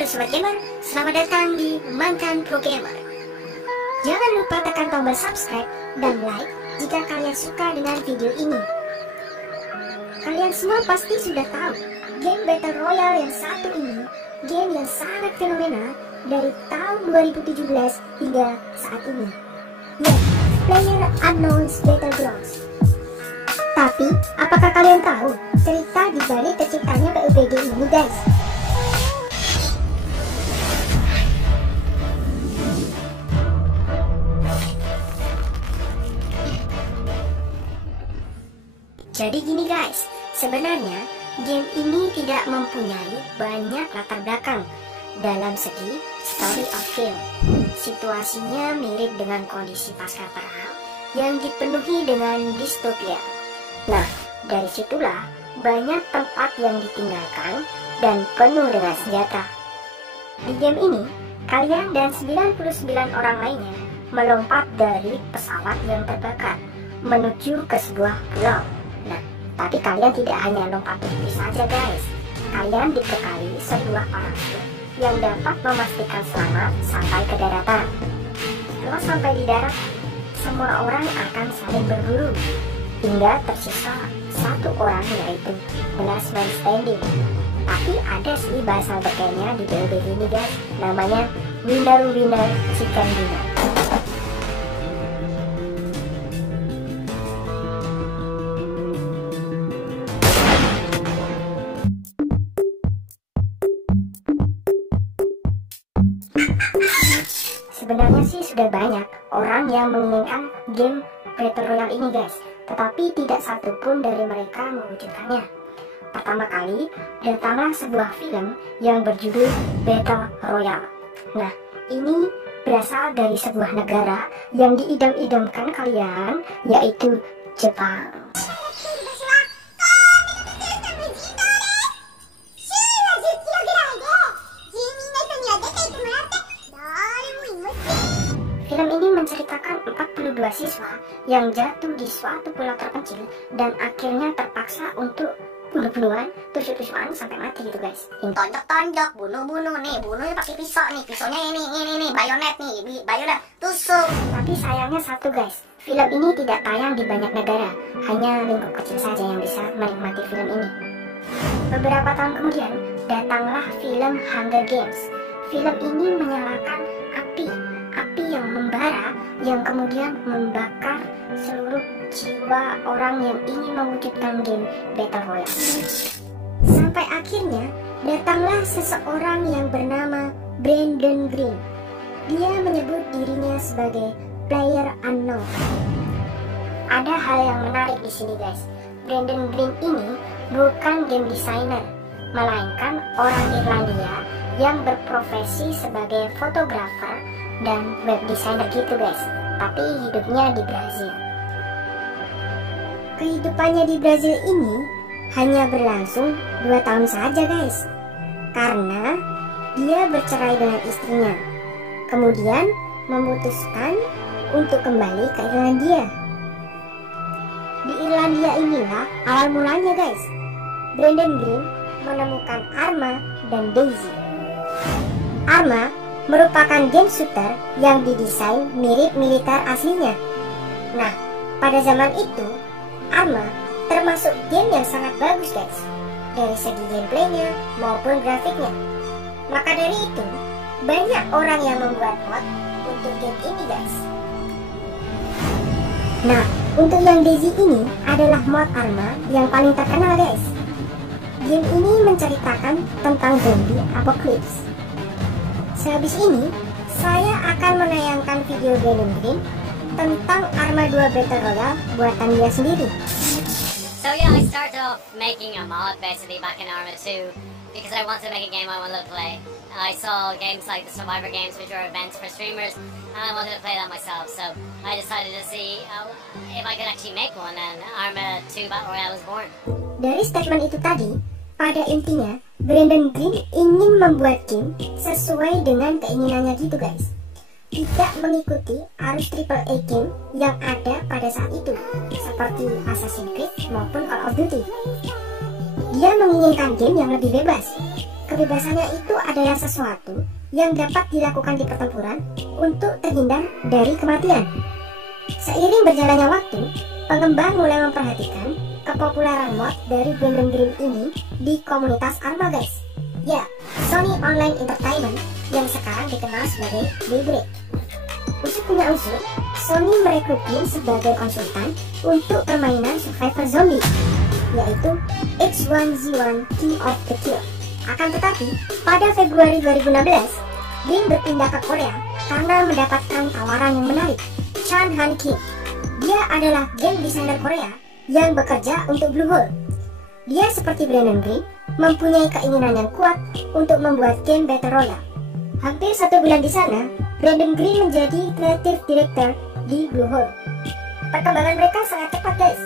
Halo Sobat Gamer, selamat datang di Mantan Pro Gamer. Jangan lupa tekan tombol subscribe dan like jika kalian suka dengan video ini. Kalian semua pasti sudah tahu, game Battle Royale yang satu ini game yang sangat fenomenal dari tahun 2017 hingga saat ini. Ya, PlayerUnknown's Battlegrounds. Tapi, apakah kalian tahu cerita di balik terciptanya PUBG ini, guys? Jadi gini guys, sebenarnya game ini tidak mempunyai banyak latar belakang dalam segi story of film. Situasinya mirip dengan kondisi pasca perang yang dipenuhi dengan distopia. Nah, dari situlah banyak tempat yang ditinggalkan dan penuh dengan senjata. Di game ini, kalian dan 99 orang lainnya melompat dari pesawat yang terbakar menuju ke sebuah pulau. Nah, tapi kalian tidak hanya lompat begitu saja guys. Kalian dibekali sebuah parasut yang dapat memastikan selamat sampai ke daratan. Setelah sampai di darat, semua orang akan saling berburu hingga tersisa satu orang, yaitu The Last Man Standing. Tapi ada sih bahasa berkainya di PUBG ini guys, namanya Winner Winner Chicken Dinner. Sebenarnya sih sudah banyak orang yang menginginkan game Battle Royale ini guys, tetapi tidak satupun dari mereka mewujudkannya. Pertama kali datanglah sebuah film yang berjudul Battle Royale. Nah, ini berasal dari sebuah negara yang diidam-idamkan kalian, yaitu Jepang. Film ini menceritakan 42 siswa yang jatuh di suatu pulau terpencil dan akhirnya terpaksa untuk bunuh-bunuhan, tusuk-tusukan sampai mati gitu guys. Tonjok-tonjok, bunuh-bunuh nih, bunuhnya pakai pisau nih, pisaunya ini, bayonet nih, bayonet, tusuk. Tapi sayangnya satu guys, film ini tidak tayang di banyak negara, hanya lingkup kecil saja yang bisa menikmati film ini. Beberapa tahun kemudian, datanglah film Hunger Games. Film ini menyalakan api yang membara yang kemudian membakar seluruh jiwa orang yang ingin mewujudkan game Battle Royale. Sampai akhirnya datanglah seseorang yang bernama Brandon Green. Dia menyebut dirinya sebagai PlayerUnknown. Ada hal yang menarik di sini guys. Brandon Green ini bukan game designer, melainkan orang Irlandia yang berprofesi sebagai fotografer dan web designer gitu guys, tapi hidupnya di Brazil. Kehidupannya di Brazil ini hanya berlangsung 2 tahun saja guys, karena dia bercerai dengan istrinya, kemudian memutuskan untuk kembali ke Irlandia. Di Irlandia inilah awal mulanya guys. Brandon Green menemukan Arma dan Daisy. Arma merupakan game shooter yang didesain mirip militer aslinya. Nah, pada zaman itu, Arma termasuk game yang sangat bagus guys, dari segi gameplaynya maupun grafiknya. Maka dari itu, banyak orang yang membuat mod untuk game ini guys. Nah, untuk yang Daisy ini adalah mod Arma yang paling terkenal guys. Game ini menceritakan tentang zombie apocalypse. Sehabis ini, saya akan menayangkan video Brandon Green tentang Arma 2 Battle Royale buatan dia sendiri. So yeah, I started off making a mod basically back in Arma 2 because I wanted to make a game I wanted to play. I saw games like the Survivor games, which are events for streamers, and I wanted to play that myself. So I decided to see if I could actually make one, and Arma 2 Battle Royale was born. Dari statement itu tadi, pada intinya Brandon Green ingin membuat game sesuai dengan keinginannya gitu guys, tidak mengikuti arus AAA game yang ada pada saat itu seperti Assassin's Creed maupun Call of Duty. Dia menginginkan game yang lebih bebas, kebebasannya itu adalah sesuatu yang dapat dilakukan di pertempuran untuk terhindar dari kematian. Seiring berjalannya waktu, pengembang mulai memperhatikan kepopuleran mod dari Brandon Green ini di komunitas Arma guys. Ya, Sony Online Entertainment yang sekarang dikenal sebagai Daybreak. Usut punya usut, Sony merekrut Green sebagai konsultan untuk permainan survivor zombie, yaitu H1Z1 Team of the Kill. Akan tetapi, pada Februari 2016, Green berpindah ke Korea karena mendapatkan tawaran yang menarik. Chan Han Kim, dia adalah game designer Korea yang bekerja untuk Bluehole. Dia seperti Brandon Green, mempunyai keinginan yang kuat untuk membuat game Battle Royale. Hampir 1 bulan di sana, Brandon Green menjadi creative director di Bluehole. Perkembangan mereka sangat cepat guys,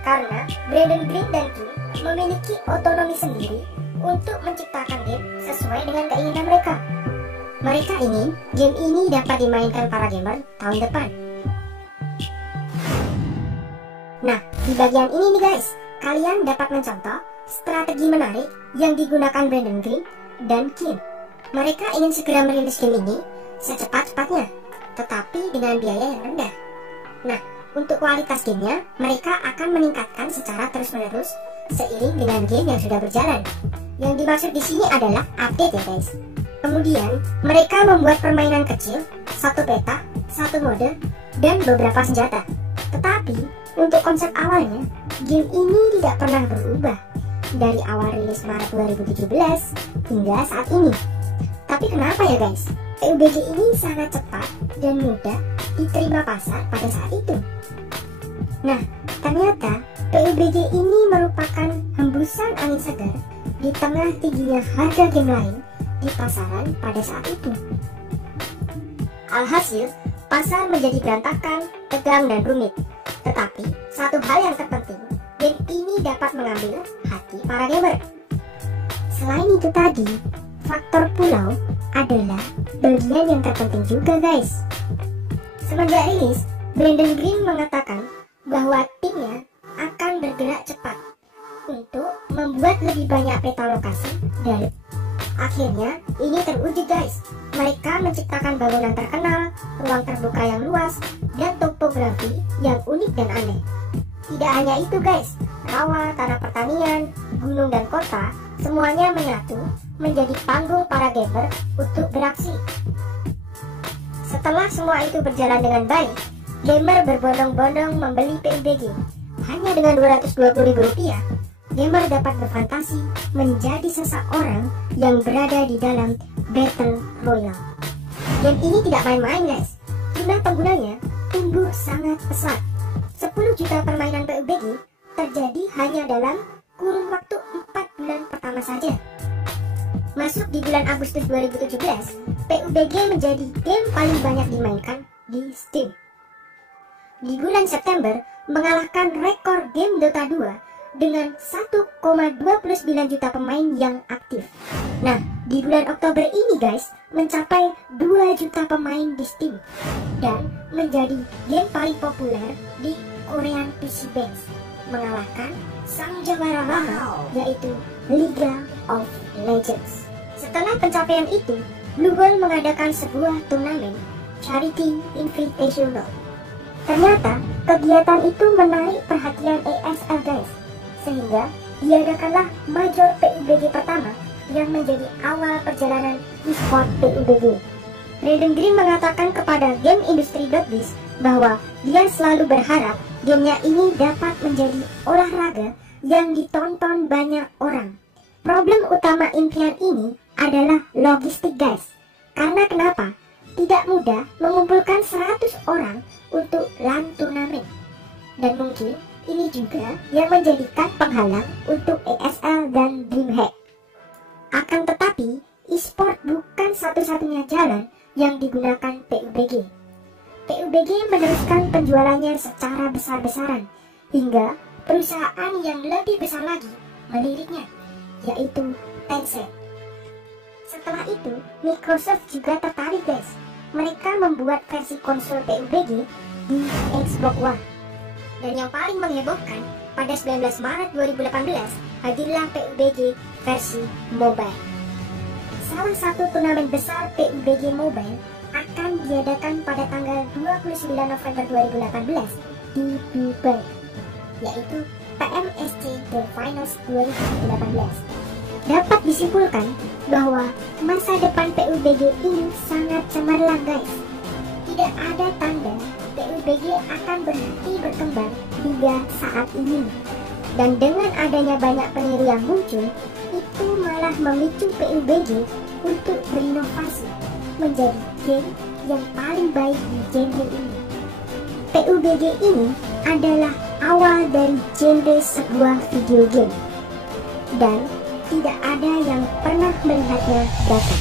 karena Brandon Green dan Kim memiliki otonomi sendiri untuk menciptakan game sesuai dengan keinginan mereka. Mereka ingin game ini dapat dimainkan para gamer tahun depan. Nah, di bagian ini nih guys, kalian dapat mencontoh strategi menarik yang digunakan Brandon Green dan Kim. Mereka ingin segera merilis game ini secepat-cepatnya, tetapi dengan biaya yang rendah. Nah, untuk kualitas gamenya, mereka akan meningkatkan secara terus-menerus seiring dengan game yang sudah berjalan. Yang dimaksud di sini adalah update ya guys. Kemudian, mereka membuat permainan kecil, 1 peta, 1 mode, dan beberapa senjata. Tetapi, untuk konsep awalnya, game ini tidak pernah berubah dari awal rilis Maret 2017 hingga saat ini. Tapi kenapa ya guys? PUBG ini sangat cepat dan mudah diterima pasar pada saat itu. Nah, ternyata PUBG ini merupakan hembusan angin segar di tengah tingginya harga game lain di pasaran pada saat itu. Alhasil, pasar menjadi berantakan, tegang dan rumit. Tetapi, satu hal yang terpenting, game ini dapat mengambil hati para gamer. Selain itu tadi, faktor pulau adalah bagian yang terpenting juga guys. Semenjak rilis, Brandon Green mengatakan bahwa timnya akan bergerak cepat untuk membuat lebih banyak peta lokasi dan akhirnya ini terwujud guys. Mereka menciptakan bangunan terkenal, ruang terbuka yang luas, dan topografi yang unik dan aneh. Tidak hanya itu guys, rawa, tanah pertanian, gunung dan kota, semuanya menyatu menjadi panggung para gamer untuk beraksi. Setelah semua itu berjalan dengan baik, gamer berbondong-bondong membeli PUBG. Hanya dengan Rp220.000, gamer dapat berfantasi menjadi seseorang yang berada di dalam Battle Royale. Game ini tidak main-main guys. Jumlah penggunanya tumbuh sangat pesat. 10 juta permainan PUBG terjadi hanya dalam kurun waktu 4 bulan pertama saja. Masuk di bulan Agustus 2017, PUBG menjadi game paling banyak dimainkan di Steam. Di bulan September, mengalahkan rekor game Dota 2 dengan 1,29 juta pemain yang aktif. Nah, di bulan Oktober ini guys, mencapai 2 juta pemain di Steam dan menjadi game paling populer di Korean PC Base, mengalahkan sang juara lama yaitu League of Legends. Setelah pencapaian itu, Bluehole mengadakan sebuah turnamen Charity Invitational. Ternyata kegiatan itu menarik perhatian ESL guys, sehingga diadakanlah Major PUBG pertama yang menjadi awal perjalanan e-sport PUBG. Brandon Green mengatakan kepada GameIndustry.biz bahwa dia selalu berharap gamenya ini dapat menjadi olahraga yang ditonton banyak orang. Problem utama impian ini adalah logistik guys. Karena kenapa? Tidak mudah mengumpulkan 100 orang untuk LAN turnamen. Dan mungkin ini juga yang menjadikan penghalang untuk ESL dan DreamHack. Akan tetapi, e-sport bukan satu-satunya jalan yang digunakan PUBG. PUBG meneruskan penjualannya secara besar-besaran, hingga perusahaan yang lebih besar lagi meliriknya, yaitu Tencent. Setelah itu, Microsoft juga tertarik guys. Mereka membuat versi konsol PUBG di Xbox One. Dan yang paling menghebohkan, pada 19 Maret 2018 hadirlah PUBG versi mobile. salah satu turnamen besar PUBG Mobile akan diadakan pada tanggal 29 November 2018 di Dubai, yaitu PMSC The Finals 2018. Dapat disimpulkan bahwa masa depan PUBG ini sangat cemerlang guys. Tidak ada tanda PUBG akan berhenti berkembang hingga saat ini. Dan dengan adanya banyak peniru yang muncul, itu malah memicu PUBG untuk berinovasi menjadi game yang paling baik di genre ini. PUBG ini adalah awal dari genre sebuah video game, dan tidak ada yang pernah melihatnya datang.